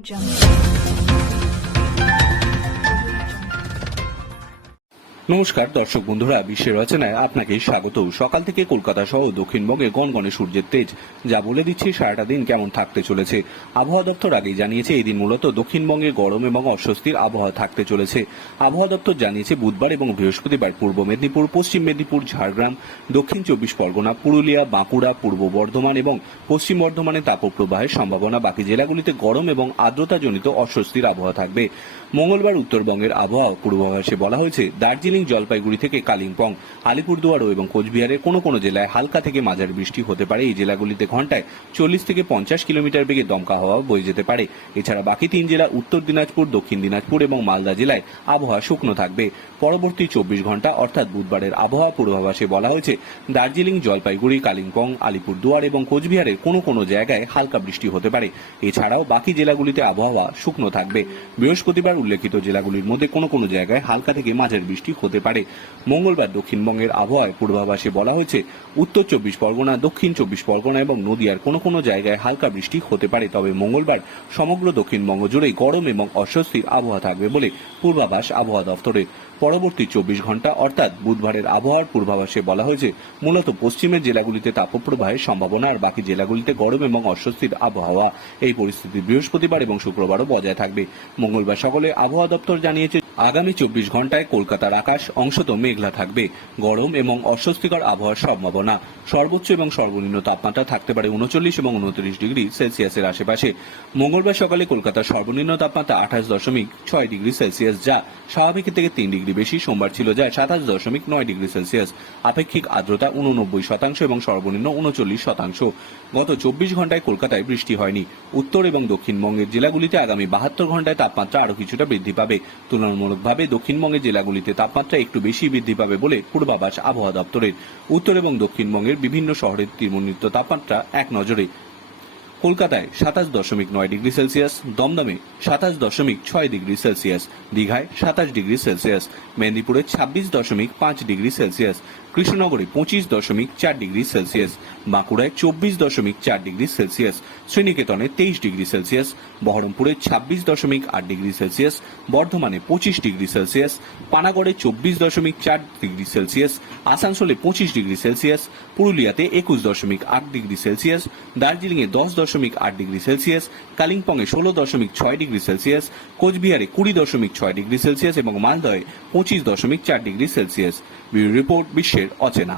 jump. নমস্কার, দর্শক বন্ধুরা, বিশ্বের রচনায় আপনাকে স্বাগত। সকাল থেকে কলকাতা সহ দক্ষিণবঙ্গে গনগনে সূর্যের তেজ। যা বলে দিচ্ছে সারাটা দিন কেমন থাকতে চলেছে। আবহাওয়া দপ্তর আগেই জানিয়েছে, এই দিন মূলত দক্ষিণবঙ্গে গরম এবং অস্বস্তির আবহাওয়া থাকতে চলেছে। আবহাওয়া দপ্তর জানিয়েছে, বুধবার এবং বৃহস্পতিবার পূর্ব মেদিনীপুর, পশ্চিম মেদিনীপুর, ঝাড়গ্রাম, দক্ষিণ চব্বিশ পরগনা, পুরুলিয়া, বাঁকুড়া, পূর্ব বর্ধমান এবং পশ্চিম বর্ধমানে তাপপ্রবাহের সম্ভাবনা। বাকি জেলাগুলিতে গরম এবং আর্দ্রতাজনিত অস্বস্তির আবহাওয়া থাকবে। মঙ্গলবার উত্তরবঙ্গের আবহাওয়া পূর্বাভাসে বলা হয়েছে, দার্জিলিং জলপাইগুড়ি থেকে কালিম্পং আলিপুরদুয়ারও এবং কোচবিহারের কোনো কোনো জেলায় হালকা থেকে মাঝারি বৃষ্টি হতে পারে। এই জেলাগুলিতে ঘন্টায় চল্লিশ থেকে পঞ্চাশ কিলোমিটার বেগে দমকা হাওয়া বয়ে যেতে পারে। এছাড়া বাকি তিন জেলা, উত্তর দিনাজপুর, দক্ষিণ দিনাজপুর এবং মালদা জেলায় আবহাওয়া শুকনো থাকবে। পরবর্তী চব্বিশ ঘণ্টা, অর্থাৎ বুধবারের আবহাওয়া পূর্বাভাসে বলা হয়েছে, দার্জিলিং, জলপাইগুড়ি, কালিম্পং, আলিপুরদুয়ার এবং কোচবিহারের কোনো কোনো জায়গায় হালকা বৃষ্টি হতে পারে। এছাড়াও বাকি জেলাগুলিতে আবহাওয়া শুকনো থাকবে। বৃহস্পতিবার উল্লেখিত জেলাগুলির মধ্যে কোনো কোনো জায়গায় হালকা থেকে মাঝের বৃষ্টি হতে পারে। মঙ্গলবার দক্ষিণবঙ্গের আবহাওয়ায় পূর্বাভাসে বলা হয়েছে, উত্তর চব্বিশ পরগনা, দক্ষিণ চব্বিশ পরগনা এবং নদিয়ার কোনো কোনো জায়গায় হালকা বৃষ্টি হতে পারে। তবে মঙ্গলবার সমগ্র দক্ষিণবঙ্গ জুড়েই গরম এবং অস্বস্তির আবহাওয়া থাকবে বলে পূর্বাভাস আবহাওয়া দফতরের পরবর্তী চব্বিশ ঘণ্টা অর্থাৎ বুধবারের আবহাওয়ার পূর্বাভাসে বলা হয়েছে, মূলত পশ্চিমের জেলাগুলিতে তাপপ্রবাহের সম্ভাবনা আর বাকি জেলাগুলিতে গরম এবং অস্বস্তির আবহাওয়া। এই পরিস্থিতি বৃহস্পতিবার এবং শুক্রবারও বজায় থাকবে। মঙ্গলবার সকালে আবহাওয়া দপ্তর জানিয়েছে, আগামী চব্বিশ ঘন্টায় কলকাতার আকাশ অংশত মেঘলা থাকবে। গরম এবং অস্বস্তিকর আবহাওয়ার সম্ভাবনা। সর্বোচ্চ এবং সর্বনিম্ন তাপমাত্রা থাকতে পারে উনচল্লিশ এবং উনত্রিশ ডিগ্রি সেলসিয়াসের আশেপাশে। মঙ্গলবার সকালে কলকাতার সর্বনিম্ন তাপমাত্রা আঠাশ দশমিক ছয় ডিগ্রি সেলসিয়াস, যা স্বাভাবিকের থেকে তিন ডিগ্রি বেশি, সোমবার ছিল যা সাতাশ দশমিক নয় ডিগ্রি সেলসিয়াস। আপেক্ষিক আর্দ্রতা উননব্বই শতাংশ এবং সর্বনিম্ন উনচল্লিশ শতাংশ। গত চব্বিশ ঘন্টায় কলকাতায় বৃষ্টি হয়নি। উত্তর এবং দক্ষিণবঙ্গের জেলাগুলিতে আগামী বাহাত্তর ঘন্টায় তাপমাত্রা আরও কিছুটা বৃদ্ধি পাবে। তুলনামূলকভাবে দক্ষিণবঙ্গের জেলাগুলিতে তাপমাত্রা একটু বেশি বৃদ্ধি পাবে বলে পূর্বাভাস আবহাওয়া দপ্তরের। উত্তর এবং দক্ষিণবঙ্গের বিভিন্ন শহরের তীর্মনিত্য তাপমাত্রা এক নজরে। কলকাতায় সাতাশ দশমিক নয় ডিগ্রি সেলসিয়াস দমদমে সাতাশ দশমিক ছয় ডিগ্রি সেলসিয়াস দীঘায় সাতাশ ডিগ্রি সেলসিয়াস মেদিনীপুরে ছাব্বিশ দশমিক পাঁচ ডিগ্রি সেলসিয়াস কৃষ্ণনগরে পঁচিশ দশমিক চার ডিগ্রি সেলসিয়াস বাঁকুড়ায় চব্বিশ দশমিক চার ডিগ্রি সেলসিয়াস শ্রীনিকেতনে তেইশ ডিগ্রি সেলসিয়াস বহরমপুরে ছাব্বিশ দশমিক আট ডিগ্রি সেলসিয়াস বর্ধমানে পঁচিশ ডিগ্রি সেলসিয়াস পানাগড়ে চব্বিশ দশমিক চার ডিগ্রি সেলসিয়াস আসানসোলে পঁচিশ ডিগ্রি সেলসিয়াস পুরুলিয়াতে একুশ দশমিক আট ডিগ্রি সেলসিয়াস দার্জিলিংয়ে দশ দশমিক আট ডিগ্রি সেলসিয়াস, কালিম্পংয়ে ষোলো দশমিক ছয় ডিগ্রি সেলসিয়াস, কোচবিহারে কুড়ি দশমিক ছয় ডিগ্রি সেলসিয়াস এবং মালদহে পঁচিশ দশমিক চার ডিগ্রি সেলসিয়াস। রিপোর্ট বিশ্বের অচেনা।